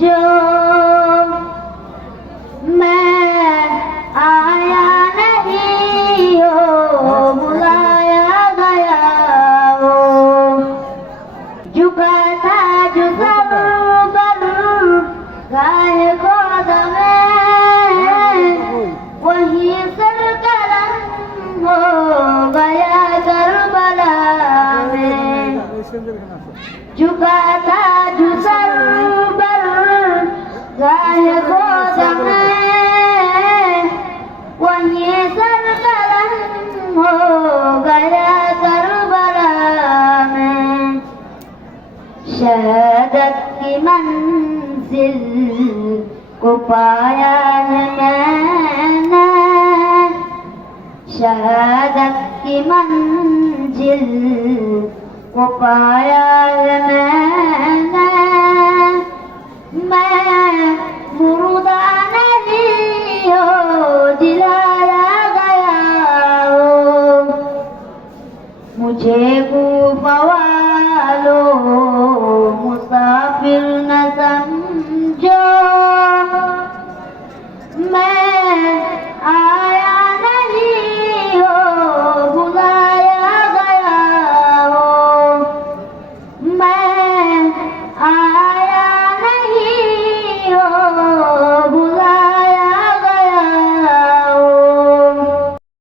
जो मैं आया नहीं हो बुलाया गया हो झुका था झुका करूं गाये को दमे वही सर करम हो गया करबला में झुका था झुका गया सरबर में शद मंज़िल कोपाय शदकी मंज़िल कोपाय ಮುಜೆಗೂ ಪವಾ